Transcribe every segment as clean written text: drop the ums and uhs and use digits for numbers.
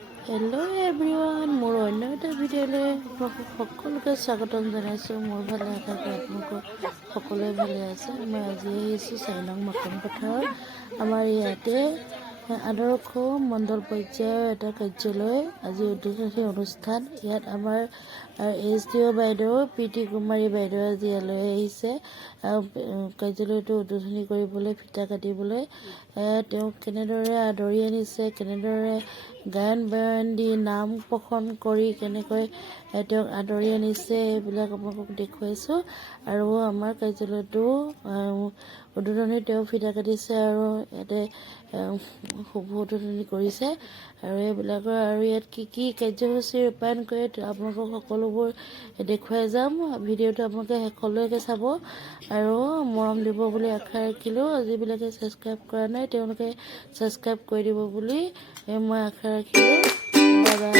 Hello everyone, মোৰ অন্য এটা ভিডিঅ'লৈ সকলোকে স্বাগতম জনাইছোঁ। মোৰ ভালে থাকে, আপোনালোক সকলোৱে ভালে আছে। মই আজি আহিছোঁ 4 নং মটন পথাৰত। আমাৰ ইয়াতে আদৰ্শ মণ্ডল পৰ্যায়ৰ এটা কাৰ্যালয় আজি উদ্বোধনী অনুষ্ঠান। ইয়াত আমাৰ SDO বাইদেউ প্ৰীতি কুমাৰী বাইদেউ আজি ইয়ালৈ আহিছে কাৰ্যালয়টো উদ্বোধনী কৰিবলৈ, ফিটা কাটিবলৈ। তেওঁক কেনেদৰে আদৰি আনিছে, কেনেদৰে গায়ন বায়ন দি নাম প্ৰসন্ন কৰি কেনেকৈ তেওঁক আদৰি আনিছে, এইবিলাক আপোনালোকক দেখুৱাইছোঁ। আৰু আমাৰ কাৰ্যালয়টো উদ্বোধনী তেওঁ ফিটা কাটিছে আৰু ইয়াতে শুভ উদ্বোধনী কৰিছে। আৰু এইবিলাকৰ আৰু ইয়াত কি কাৰ্যসূচী ৰূপায়ণ কৰে আপোনালোকক সকলোবোৰ দেখুৱাই যাম। ভিডিঅ'টো আপোনালোকে শেষলৈকে চাব আৰু মৰম দিব বুলি আশা ৰাখিলোঁ। যিবিলাকে ছাবস্ক্ৰাইব কৰা নাই তেওঁলোকে ছাবস্ক্ৰাইব কৰি দিব বুলি মই আশা ৰাখিলোঁ। Bye bye.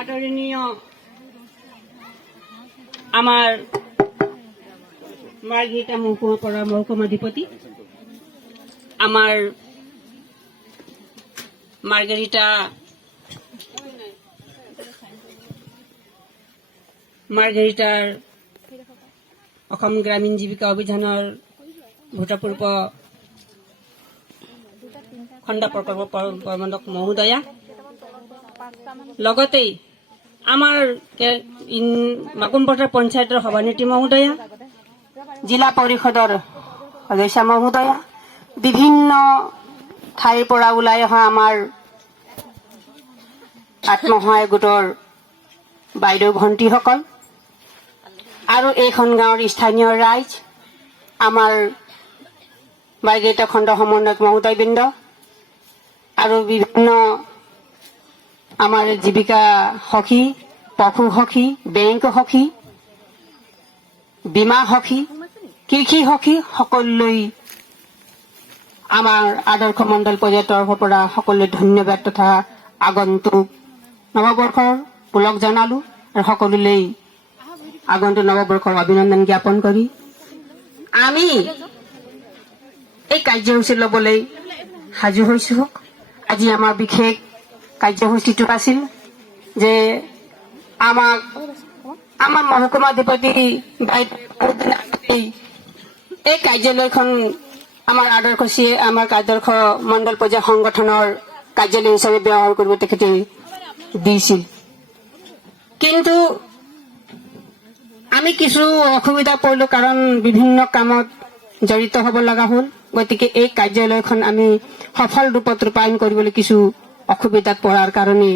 আদৰণীয় আমাৰ মাৰ্ঘেৰিটা মহকুমাধিপতি, আমাৰ মাৰ্ঘেৰিটাৰ অসম গ্ৰামীণ জীৱিকা অভিযানৰ ভূতপূৰ্ব খণ্ড প্ৰকল্প প্ৰবন্ধক মহোদয়া, লগতেই আমাৰ মাকুমপথাৰ পঞ্চায়তৰ সভানেত্ৰী মহোদয়া, জিলা পৰিষদৰ সদস্য মহোদয়া, বিভিন্ন ঠাইৰ পৰা ওলাই অহা আমাৰ আত্মসহায়ক গোটৰ বাইদেউ ভণ্টিসকল আৰু এইখন গাঁৱৰ স্থানীয় ৰাইজ, আমাৰ মাৰ্ঘেৰিটা খণ্ড সমন্বয়ক মহোদয়বৃন্দ আৰু বিভিন্ন আমাৰ জীৱিকা সখী, পশু সখী, বেংক সখী, বীমা সখী, কৃষি সখী, সকলোলৈ আমাৰ আদৰ্শ মণ্ডল পৰ্যায়ৰ তৰফৰ পৰা সকলোলৈ ধন্যবাদ তথা আগন্তুক নৱবৰ্ষৰ পুলক জনালো আৰু সকলোলৈ আগন্তুক নৱবৰ্ষৰ অভিনন্দন জ্ঞাপন কৰি আমি এই কাৰ্যসূচী ল'বলৈ সাজু হৈছো। আজি আমাৰ বিশেষ কাৰ্যসূচীটো আছিল যে আমাৰ মহকুমাধিপতি এই কাৰ্যালয়খন আমাৰ আদৰ্শ মণ্ডল পৰ্যায় সংগঠনৰ কাৰ্যালয় হিচাপে ব্যৱহাৰ কৰিব তেখেতে দিছিল, কিন্তু আমি কিছু অসুবিধা পৰিলো, কাৰণ বিভিন্ন কামত জড়িত হ'ব লগা হ'ল। গতিকে এই কাৰ্যালয়খন আমি সফল ৰূপত ৰূপায়ণ কৰিবলৈ কিছু অসুবিধাত পৰাৰ কাৰণে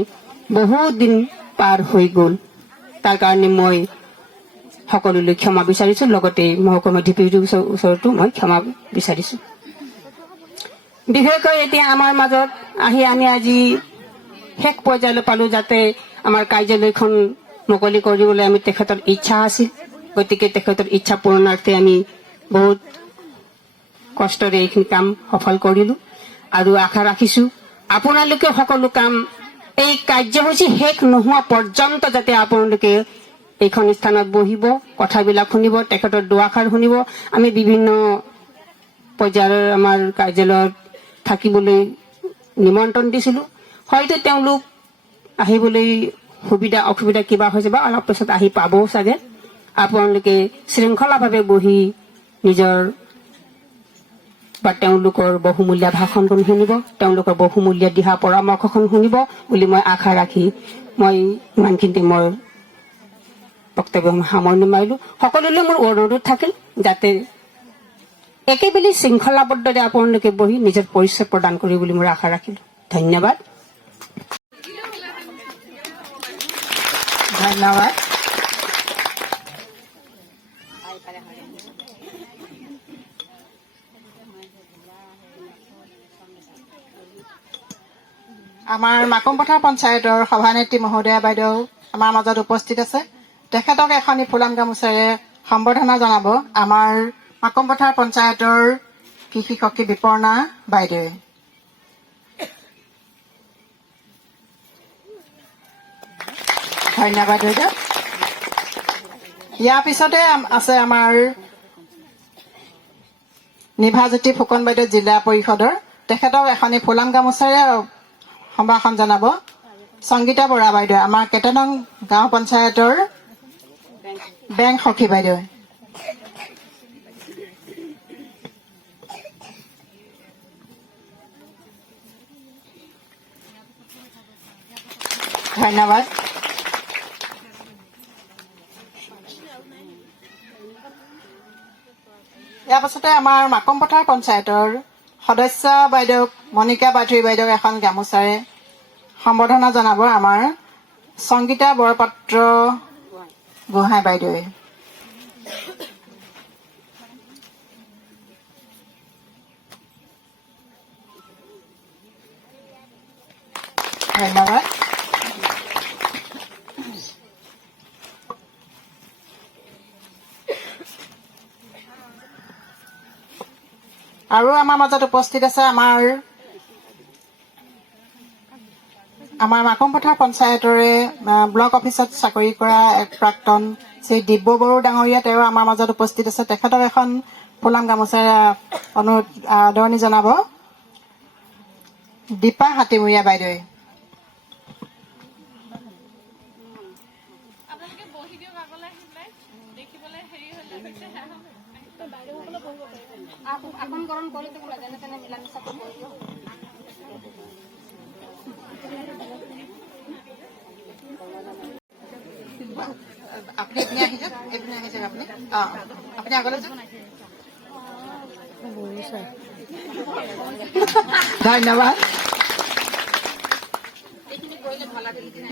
বহুত দিন পাৰ হৈ গ'ল। তাৰ কাৰণে মই সকলোলৈ ক্ষমা বিচাৰিছো, লগতে মহকুমাধিপতিৰ ওচৰতো মই ক্ষমা বিচাৰিছো। বিশেষকৈ এতিয়া আমাৰ মাজত আহি আমি আজি শেষ পৰ্যায়লৈ পালো, যাতে আমাৰ কাৰ্যালয়খন মুকলি কৰিবলৈ আমি তেখেতৰ ইচ্ছা আছিল। গতিকে তেখেতৰ ইচ্ছা পূৰণাৰ্থে আমি বহুত কষ্টৰে এইখিনি কাম সফল কৰিলো আৰু আশা ৰাখিছো আপোনালোকে সকলো কাম এই কাৰ্যসূচী শেষ নোহোৱা পৰ্যন্ত যাতে আপোনালোকে এইখন স্থানত বহিব, কথাবিলাক শুনিব, তেখেতৰ দুআষাৰ শুনিব। আমি বিভিন্ন পৰ্যায়ৰ আমাৰ কাৰ্যালয়ত থাকিবলৈ নিমন্ত্ৰণ দিছিলো, হয়তো তেওঁলোক আহিবলৈ সুবিধা অসুবিধা কিবা হৈছে বা অলপ পিছত আহি পাবও চাগে। আপোনালোকে শৃংখলাভাৱে বহি নিজৰ বা তেওঁলোকৰ বহুমূলীয়া ভাষণখন শুনিব, তেওঁলোকৰ বহুমূলীয়া দিহা পৰামৰ্শখন শুনিব বুলি মই আশা ৰাখি মই ইমানখিনিতে মই বক্তব্য সামৰণি মাৰিলো। সকলোলৈ মোৰ অনুৰোধ থাকিল যাতে একেবাৰে শৃংখলাবদ্ধৰে আপোনালোকে বহি নিজৰ পৰিচয় প্ৰদান কৰিব বুলি মই আশা ৰাখিলো। ধন্যবাদ। ধন্যবাদ। আমাৰ মাকুমপথাৰ পঞ্চায়তৰ সভানেত্ৰী মহোদয়া বাইদেউ আমাৰ মাজত উপস্থিত আছে। তেখেতক এখনি ফুলাম গামোচাৰে সম্বৰ্ধনা জনাব আমাৰ মাকুমপথাৰ পঞ্চায়তৰ কৃষি সখী বিপৰ্ণা বাইদেৱে। ধন্যবাদ বাইদেউ। ইয়াৰ পিছতে আছে আমাৰ নিভাজ্যোতি ফুকন বাইদেউ জিলা পৰিষদৰ। তেখেতক এখনি ফুলাম গামোচাৰে সম্ভাষণ জনাব সংগীতা বৰা বাইদেউ, আমাৰ কেটেনং গাঁও পঞ্চায়তৰ বেংক সখী বাইদেউ। ধন্যবাদ। ইয়াৰ পাছতে আমাৰ মাকুমপথাৰ পঞ্চায়তৰ সদস্য বাইদেউক মণিকা বাথুৰী বাইদেউক এখন গামোচাৰে সম্বৰ্ধনা জনাব আমাৰ সংগীতা বৰপাত্ৰ গোহাঁই বাইদেৱে। ধন্যবাদ। আৰু আমাৰ মাজত উপস্থিত আছে আমাৰ আমাৰ মাকমপথাৰ পঞ্চায়তৰে ব্লক অফিচত চাকৰি কৰা এক প্ৰাক্তন শ্ৰী দিব্য বড়ো ডাঙৰীয়া তেওঁ আমাৰ মাজত উপস্থিত আছে। তেখেতক এখন ফুলাম গামোচাৰে আদৰণি জনাব দীপা হাতীমূৰীয়া বাইদেৱে। আপুনি আগলৈ ধন্যবাদ।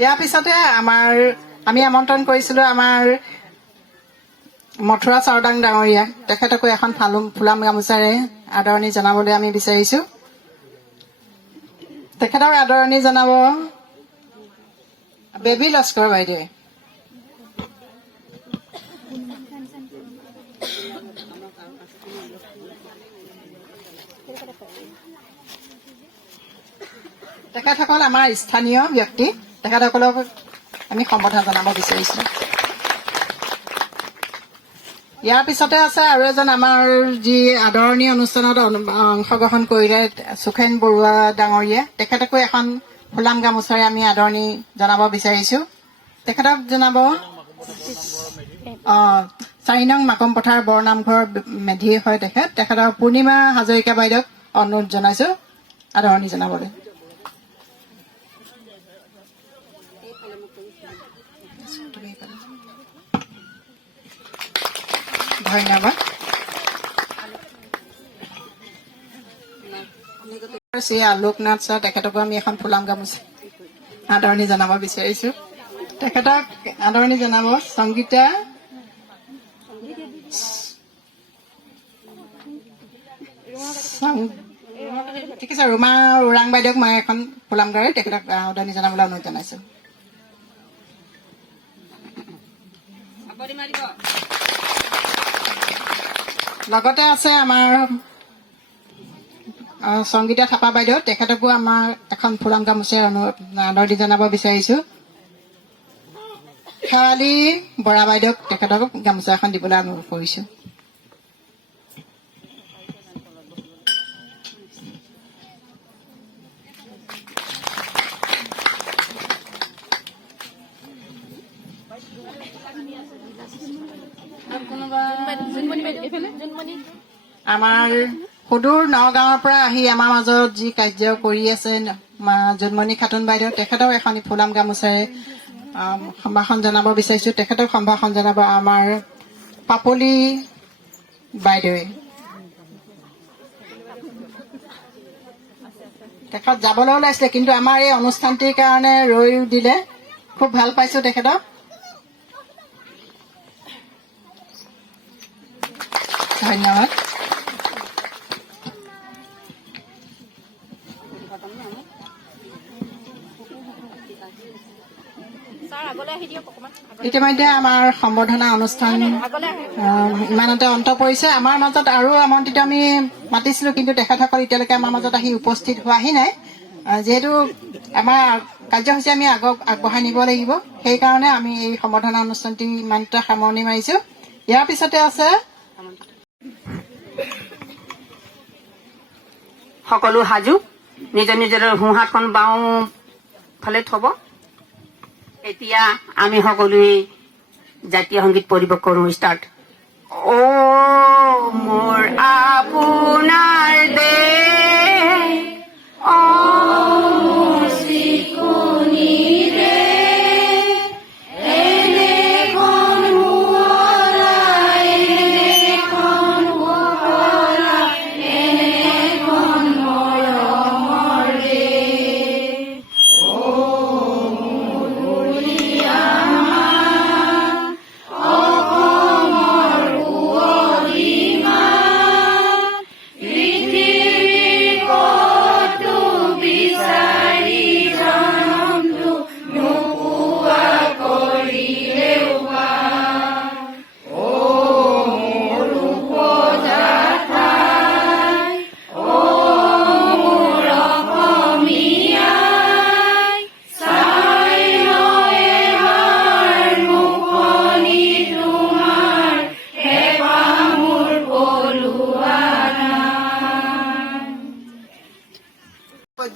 ইয়াৰ পিছতে আমি আমন্ত্ৰণ কৰিছিলো আমাৰ মথুৰা চাওদাং ডাঙৰীয়াক। তেখেতকো এখন ফুলাম গামোচাৰে আদৰণি জনাবলৈ আমি বিচাৰিছো। তেখেতক আদৰণি জনাব বেবী লস্কৰ বাইদেৱে। তেখেতসকল আমাৰ স্থানীয় ব্যক্তি, তেখেতসকলক আমি সম্বোধন জনাব বিচাৰিছো। ইয়াৰ পিছতে আছে আৰু এজন আমাৰ যি আদৰণি অনুষ্ঠানত অংশগ্ৰহণ কৰিলে সুখেন বৰুৱা ডাঙৰীয়া। তেখেতকো এখন ফুলাম গামোচাৰে আমি আদৰণি জনাব বিচাৰিছো। তেখেতক জনাব 4 নং মাকমপথাৰ বৰনামঘৰ মেধি হয় তেখেতৰ পূৰ্ণিমা হাজৰিকা বাইদেউক অনুৰোধ জনাইছো আদৰণি জনাবলৈ। ধন্যবাদ। শ্ৰী আলোকনাথ ছাৰ, তেখেতকো আমি এখন ফুলাম গামোচা আদৰণি জনাব বিচাৰিছো। তেখেতক আদৰণি জনাব সংগীতা ঠিক আছে ৰুমা ওৰাং বাইদেউক মই এখন ফুলাম গামোচাৰে তেখেতক আদৰণি জনাবলৈ অনুৰোধ জনাইছো। লগতে আছে আমাৰ সংগীতা থাপা বাইদেউ, তেখেতকো আমাৰ এখন ফুলাম গামোচাৰে আদৰণি জনাব বিচাৰিছো। শেৱালী বৰা বাইদেউক তেখেতক গামোচা এখন দিবলৈ অনুৰোধ কৰিছো। আমাৰ সুদূৰ নগাঁৱৰ পৰা আহি আমাৰ মাজত যি কাৰ্য কৰি আছে জোনমণি খাতুন বাইদেউ, তেখেতক এখন ফুলাম গামোচাৰে সম্ভাষণ জনাব বিচাৰিছো। তেখেতক সম্ভাষণ জনাব আমাৰ পাপলি বাইদেৱে। তেখেত যাবলৈ ওলাইছিলে কিন্তু আমাৰ এই অনুষ্ঠানটিৰ কাৰণে ৰৈ দিলে। খুব ভাল পাইছো তেখেতক। ধন্যবাদ। ইতিমধ্যে আমাৰ সম্বৰ্ধনা অনুষ্ঠান ইমানতে অন্ত পৰিছে। আমাৰ মাজত আৰু আমন্ত্ৰিত আমি মাতিছিলো কিন্তু তেখেতসকল এতিয়ালৈকে আমাৰ মাজত আহি উপস্থিত হোৱাহি নাই। যিহেতু আমাৰ কাৰ্যসূচী আমি আগবঢ়াই নিব লাগিব, সেইকাৰণে আমি এই সম্বৰ্ধনা অনুষ্ঠানটি ইমানতে সামৰণি মাৰিছো। ইয়াৰ পিছতে আছে সকলো সাজু, নিজৰ নিজৰ সোঁহাতখন বাওঁ ফালে থব। এতিয়া আমি সকলোৱে জাতীয় সংগীত পৰিৱেশ কৰো। ষ্টাৰ্ট। অ মোৰ আপোনাৰ দেশ, অ মোৰ চিকুনি দেশ, এনেখন শুৱলা, এনেখন শুৱলা, এনেখন মৰমৰ দেশ। অ মোৰ অসমৰ কুঁৱলীমা, পৃথিৱীৰ কতো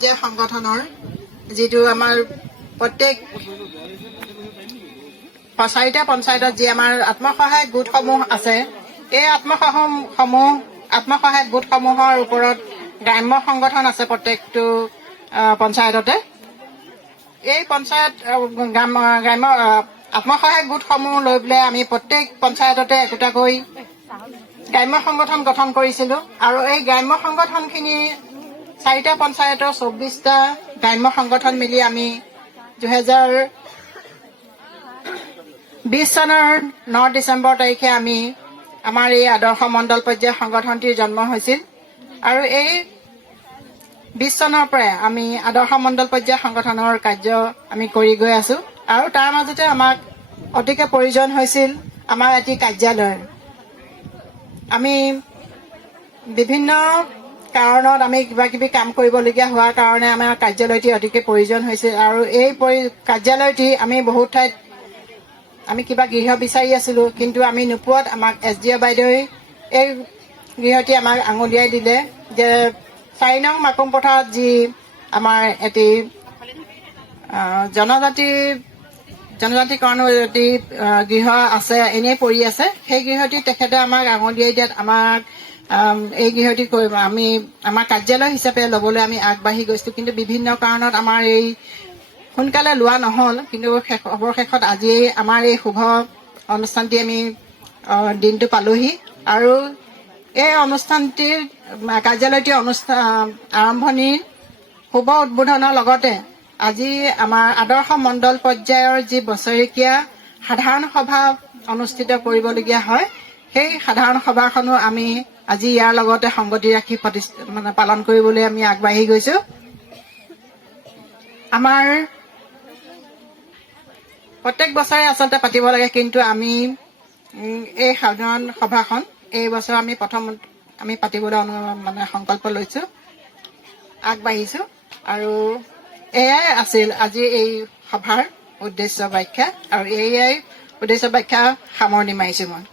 পৰ্যায় সংগঠনৰ যিটো আমাৰ প্ৰত্যেক 4টা পঞ্চায়তত যি আমাৰ আত্মসহায়ক গোটসমূহ আছে, এই আত্মসহায়ক গোটসমূহৰ ওপৰত গ্ৰাম্য সংগঠন আছে প্ৰত্যেকটো পঞ্চায়ততে। এই পঞ্চায়ত গ্ৰাম্য আত্মসহায়ক গোটসমূহ লৈ পেলাই আমি প্ৰত্যেক পঞ্চায়ততে একোটাকৈ গ্ৰাম্য সংগঠন গঠন কৰিছিলো। আৰু এই গ্ৰাম্য সংগঠনখিনি 4টা পঞ্চায়তৰ 24টা গ্ৰাম্য সংগঠন মিলি আমি 2020 চনৰ 9 ডিচেম্বৰ তাৰিখে আমি আমাৰ এই আদৰ্শ মণ্ডল পৰ্যায় সংগঠনটিৰ জন্ম হৈছিল। আৰু এই 20 চনৰ পৰাই আমি আদৰ্শ মণ্ডল পৰ্যায় সংগঠনৰ কাৰ্য আমি কৰি গৈ আছো। আৰু তাৰ মাজতে আমাক অতিকে প্ৰয়োজন হৈছিল আমাৰ এটি কাৰ্যালয়ৰ। আমি বিভিন্ন কাৰণত আমি কিবা কিবি কাম কৰিবলগীয়া হোৱাৰ কাৰণে আমাৰ কাৰ্যালয়টি অতিকে প্ৰয়োজন হৈছিল। আৰু এই কাৰ্যালয়টি আমি বহুত ঠাইত আমি কিবা গৃহ বিচাৰি আছিলো, কিন্তু আমি নোপোৱাত আমাক SDO বাইদেৱে এই গৃহটি আমাক আঙুলিয়াই দিলে যে 4 নং মাকুম পথাৰত যি আমাৰ এটি জনজাতিকৰণৰ এটি গৃহ আছে, এনেই পৰি আছে, সেই গৃহটি তেখেতে আমাক আঙুলিয়াই দিয়াত আমাক এই গৃহটি আমি আমাৰ কাৰ্যালয় হিচাপে ল'বলৈ আমি আগবাঢ়ি গৈছো। কিন্তু বিভিন্ন কাৰণত আমাৰ এই সোনকালে লোৱা নহ'ল। কিন্তু অৱশেষত আজি আমাৰ এই শুভ অনুষ্ঠানটি আমি দিনটো পালোহি। আৰু এই অনুষ্ঠানটিৰ কাৰ্যালয়টিৰ আৰম্ভণিৰ শুভ উদ্বোধনৰ লগতে আজি আমাৰ আদৰ্শ মণ্ডল পৰ্যায়ৰ যি বছৰেকীয়া সাধাৰণ সভা অনুষ্ঠিত কৰিবলগীয়া হয়, সেই সাধাৰণ সভাখনো আমি আজি ইয়াৰ লগতে সংগতি ৰাখি পালন কৰিবলৈ আমি আগবাঢ়ি গৈছো। আমাৰ প্ৰত্যেক বছৰে আচলতে পাতিব লাগে, কিন্তু আমি এই সাধাৰণ সভাখন এই বছৰ আমি প্ৰথম পাতিবলৈ সংকল্প লৈছো, আগবাঢ়িছো। আৰু এয়াই আছিল আজি এই সভাৰ উদ্দেশ্য ব্যাখ্যা। আৰু এয়াই উদ্দেশ্য ব্যাখ্যা সামৰণি মাৰিছো মই।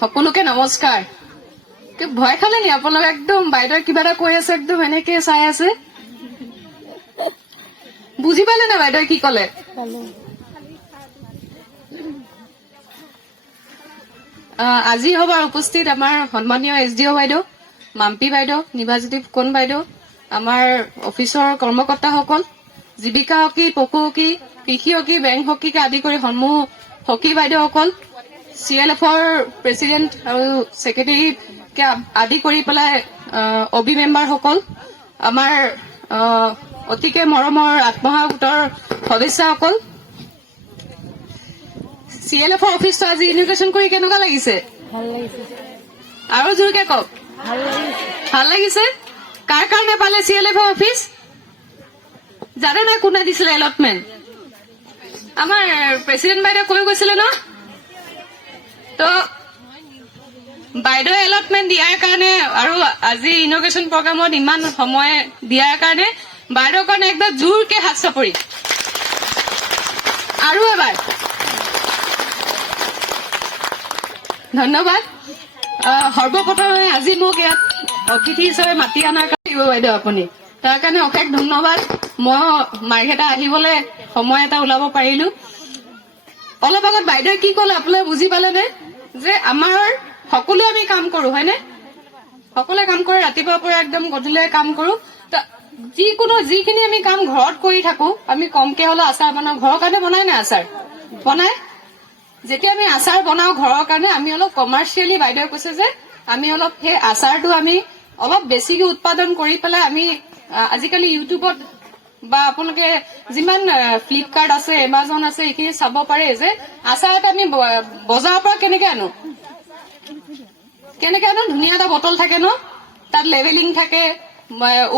সকলোকে নমস্কাৰ। ভয় খালে নি আপোনালোক? একদম বাইদেউ কিবা এটা কৈ আছে, একদম এনেকে চাই আছে। বুজি পালে না বাইদেউ কি কলে? আজি সভাৰ উপস্থিত আমাৰ সন্মানীয় SDO বাইদেউ, মাম্পী বাইদেউ, নিভাজ্যোতি ফুকন বাইদেউ, আমাৰ অফিচৰ কৰ্মকৰ্তাসকল, জীৱিকা সখী, পশু সখী, কৃষি সখী, বেংক সখীকে আদি কৰি সমূহ সখী বাইদেউসকল, CLF-ৰ প্ৰেচিডেণ্ট আৰু ছেক্ৰেটেৰীকে আদি কৰি পেলাই অবি মেম্বাৰসকল, আমাৰ অতিকে মৰমৰ আত্মসহায়ক গোটৰ সদস্যসকল, CLF-ৰ অফিচটো আজি ইনগ্ৰেশ্যন কৰি কেনেকুৱা লাগিছে? আৰু জোৰকে কওক। ভাল লাগিছে। কাৰ কাৰণে পালে CLF-ৰ অফিচ? জানে নাই কোনে দিছিলে এলটমেণ্ট? আমাৰ প্ৰেচিডেণ্ট বাইদেউ কৈ গৈছিলে ন? তো বাইদেউ এলটমেণ্ট দিয়াৰ কাৰণে আৰু আজি ইনগ্ৰেশ্যন প্ৰগ্ৰামত ইমান সময় দিয়াৰ কাৰণে বাইদেউৰ কাৰণে একদম জোৰকে হাত চাপৰি। আৰু এবাৰ ধন্যবাদ। সৰ্বপ্ৰথমে আজি মোক ইয়াত অতিথি হিচাপে মাতি অনাৰ কাৰণে বাইদেউ আপুনি, তাৰ কাৰণে অশেষ ধন্যবাদ। মই মাৰ্ঘেটা আহিবলৈ সময় এটা ওলাব পাৰিলো। অলপ আগত বাইদেৱে কি কলে আপোনালোকে বুজি পালেনে? যে আমাৰ সকলোৱে আমি কাম কৰো, হয়নে? সকলোৱে কাম কৰে, ৰাতিপুৱাৰ পৰা একদম গধূলিলৈ কাম কৰো। যিখিনি আমি কাম ঘৰত কৰি থাকো, আমি কমকে হলেও আচাৰ বনাও। ঘৰৰ কাৰণে বনাই নাই আচাৰ? বনাই। যেতিয়া আমি আচাৰ বনাও ঘৰৰ কাৰণে, আমি অলপ কমাৰ্চিয়েলি বাইদেৱে কৈছে যে আমি অলপ সেই আচাৰটো আমি অলপ বেছিকে উৎপাদন কৰি পেলাই আমি আজিকালি ইউটিউবত বা আপোনালোকে যিমান ফ্লিপকাৰ্ট আছে, এমাজন আছে, এইখিনি চাব পাৰে যে আচাৰ এটা আমি বজাৰৰ পৰা কেনেকে আনো। ধুনীয়া এটা বটল থাকে ন, তাত লেবেলিং থাকে,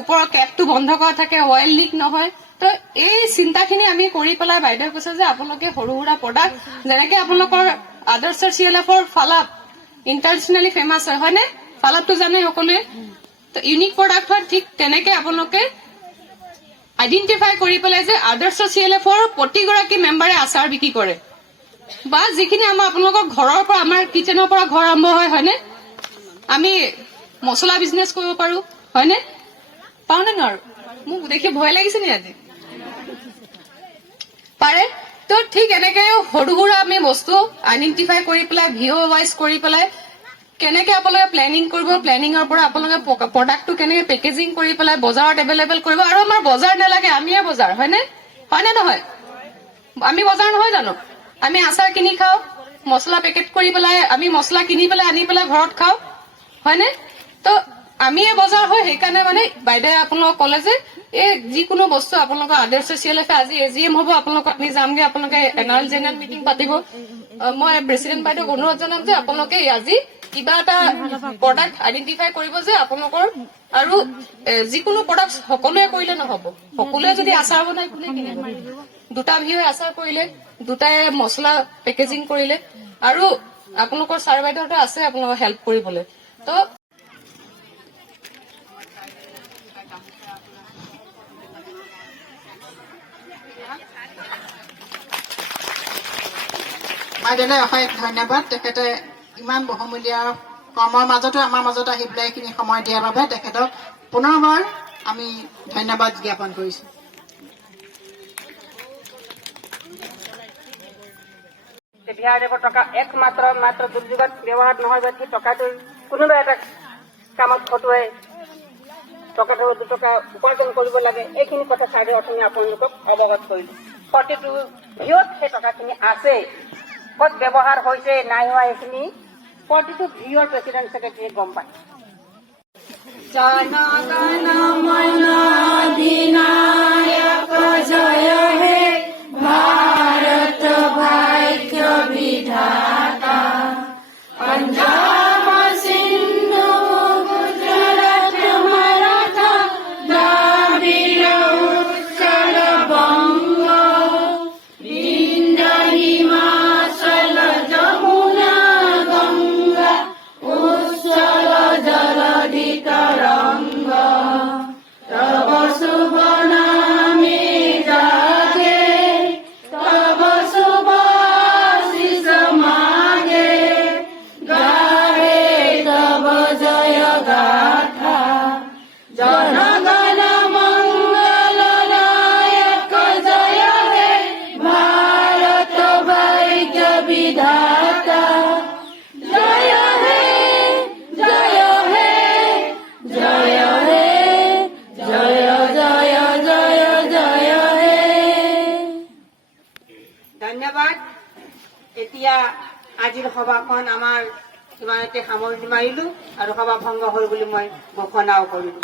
ওপৰৰ কেপটো বন্ধ কৰা থাকে, অইল লিক নহয়। তো এই চিন্তাখিনি আমি কৰি পেলাই বাইদেৱে কৈছে যে আপোনালোকে সৰু সুৰা প্ৰডাক্ট, যেনেকে আপোনালোকৰ আদৰ্শ CLF-ৰ ফালাপ ইণ্টাৰনেশ্যনেলি ফেমাছ হয়, হয়নে? ফালাপটো জানে সকলোৱে, তো ইউনিক প্ৰডাক্ট হয়। ঠিক তেনেকে আপোনালোকে আইডেন্টিফাই কৰি পেলাই যে আদৰ্শ CLF-ৰ প্ৰতিগৰাকী মেম্বাৰে আচাৰ বিক্ৰী কৰে, বা যিখিনি আমাৰ আপোনালোকৰ ঘৰৰ পৰা, আমাৰ কিচেনৰ পৰা ঘৰ আৰম্ভ হয়, হয়নে? আমি মছলা বিজনেছ কৰিব পাৰো, হয়নে? পাৰো নে নোৱাৰো? মোক দেখি ভয় লাগিছে নি আজি? পাৰে। তো ঠিক এনেকে সৰু সুৰা আমি বস্তু আইডেন্টিফাই কৰি পেলাই ভিঅ ৱাইজ কৰি পেলাই কেনেকে আপোনালোকে প্লেনিং কৰিব, প্লেনিঙৰ পৰা আপোনালোকে প্ৰডাক্টটো কেনেকে পেকেজিং কৰি পেলাই বজাৰত এভেইলেবল কৰিব। আৰু আমাৰ বজাৰ নালাগে, আমিয়ে বজাৰ, হয়নে? হয়নে নহয়? আমি বজাৰ নহয় জানো? আমি আচাৰ কিনি খাওঁ, মছলা পেকেট কৰি পেলাই আমি মছলা কিনি পেলাই আনি পেলাই ঘৰত খাওঁ, হয়নে? তো আমিয়ে বজাৰ হয়। সেইকাৰণে মানে বাইদেৱে আপোনালোকক ক'লে যে এই যিকোনো বস্তু আপোনালোকৰ আদৰ্শ CLF আজি AGM হ'ব, আপোনালোকক আমি যামগে, আপোনালোকে এনুৱেল জেনেৰেল মিটিং পাতিব। মই প্ৰেচিডেণ্ট বাইদেউক অনুৰোধ জনাম যে আপোনালোকে আজি কিবা এটা প্ৰডাক্ট আইডেন্টিফাই কৰিব যে আপোনালোকৰ, আৰু যিকোনো প্ৰডাক্ট সকলোৱে কৰিলে নহব। সকলোৱে যদি আচাৰ বনাই কোনে কিনিব? দুটা ভিঅ আচাৰ কৰিলে, দুটাই মছলা পেকেজিং কৰিলে, আৰু আপোনালোকৰ ছাৰ বাইদেউহঁতে আছে আপোনালোকক হেল্প কৰিবলৈ। তো বাইদেউলৈ অশেষ ধন্যবাদ। তেখেতে ইমান বহুমূলীয়া কৰ্মৰ মাজতো আমাৰ মাজত আহি পেলাই এইখিনি সময় দিয়াৰ বাবে তেখেতক পুনৰবাৰ আমি ধন্যবাদ জ্ঞাপন কৰিছো। ভিআৰএফৰ টকা মাত্ৰ দুৰ্যোগত ব্যৱহাৰ নহয়, বা সেই টকাটো কোনোবা এটা কামত খটুৱাই টকাটো 2 টকা উপাৰ্জন কৰিব লাগে। এইখিনি কথা চাই অথনি আপোনালোকক অৱগত কৰিলো। প্ৰতিটো ভিঅত সেই টকাখিনি আছে, ক'ত ব্যৱহাৰ হৈছে নাই হোৱা এইখিনি প্ৰতিটো ভিঅৰ প্ৰেচিডেণ্ট ছেক্ৰেটাৰীয়ে গম পায়। জনগণ মন অধিনায়ক জয় হে ভাৰত ভাগ্য বিধাতা, পঞ্জাব সিন্ধু গুজৰাট মাৰাঠা দ্ৰাবিড় উৎকল বংগ বিন্দ হিমাচল যমুনা গংগা উচ্চল জলধি তৰংগ, তব শুভ নামে জাগে, তব শুভ আশিষ মাগে, গাহে তব জয় গাথা, জনগণ মঙ্গল নায়ক জয় হে ভাৰত ভাগ্য বিধাতা, জয় হে জয় হে জয় হে জয় জয় জয় জয় হে। ধন্যবাদ। এতিয়া আজিৰ সভাখন আমাৰ ইমানতে সামৰণি মাৰিলো, আৰু সভা ভংগ হল বুলি মই ঘোষণাও কৰিলো।